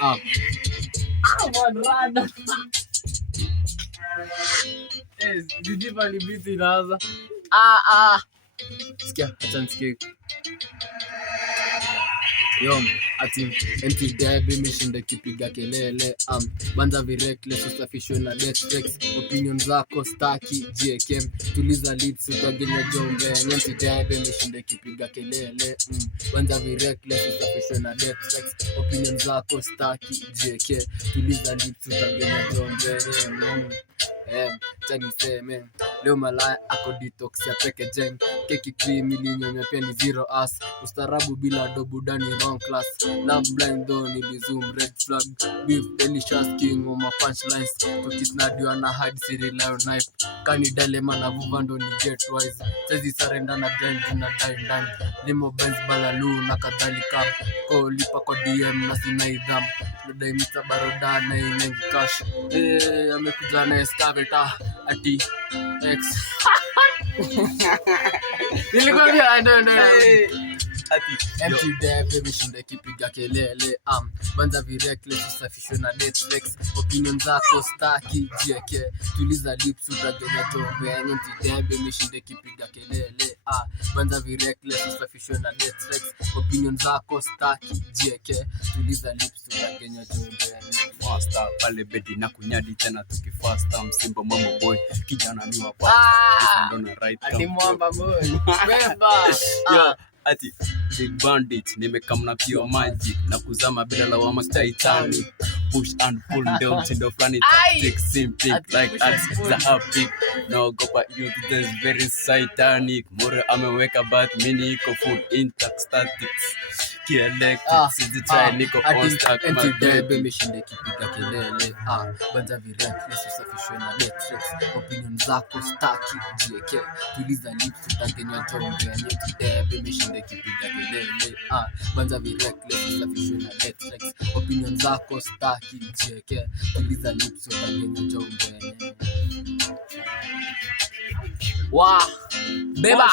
Ah, Rada. Zijipa ni biti inaanza. sikia acha nisikie. Yo, ati empty dab imeshinda kipiga kelele. Banza vireckless usafishwe na death text. Opinion zako staki JKM. Tuliza lips utagenya jombe. Empty dab imeshinda kipiga kelele. Banza vireckless usafishwe na death text. Opinion zako staki JK. Tuliza lips utagenya jombe. Chani seme leo malaya ako detox ya peke jeng. Keki cream ilinyonywa pia ni zero ass. Ustarabu bila dobu dani wrong class. Love blind though nili zoom red flag. Beef delicious king on my punchlines. Tokis nadiwa na hard siri lion knife. Kani dilema na vuvando ni get wise. Sezi sarenda na grind na die. Limo benz balalu na kadhalika. Ko lipa kwa DM na sina idham. Nadai mita baroda na inengi cash. Amekuja na excavator ati X. Nilikwambia ndo empty dab imeshinda kipiga kelele. Banza vireckless usafishwe na death text. Opinion zako staki JK. Tuliza lips utagenya jombe. Empty dab imeshinda kipiga kelele. Banza vireckless usafishwe na death text. Opinion zako staki JK. Tuliza lips utagenya jombe. Faster pale bedi na kunyadi tena tukifasta. Msimba mama boy kijana ni wapa. Ndona right ati mwamba boy beba. Yo, ati big bandit nimekamna pure magic na kuzama bila lawama Titanic. Push and pull down to the planet tactic simple like ads za happy. No go but you this very satanic. More ameweka but mini iko full intact statics. Kielect sizi try niko on stack empty dab imeshinda kipiga kelele. Banza vireckless usafishwe na death text. Opinion zako staki JK. Tuliza lips utagenya jombe. Empty dab imeshinda kipiga kelele. Banza vireckless usafishwe na death text. Opinion zako staki JK. Tuliza lips utagenya jombe. Beba.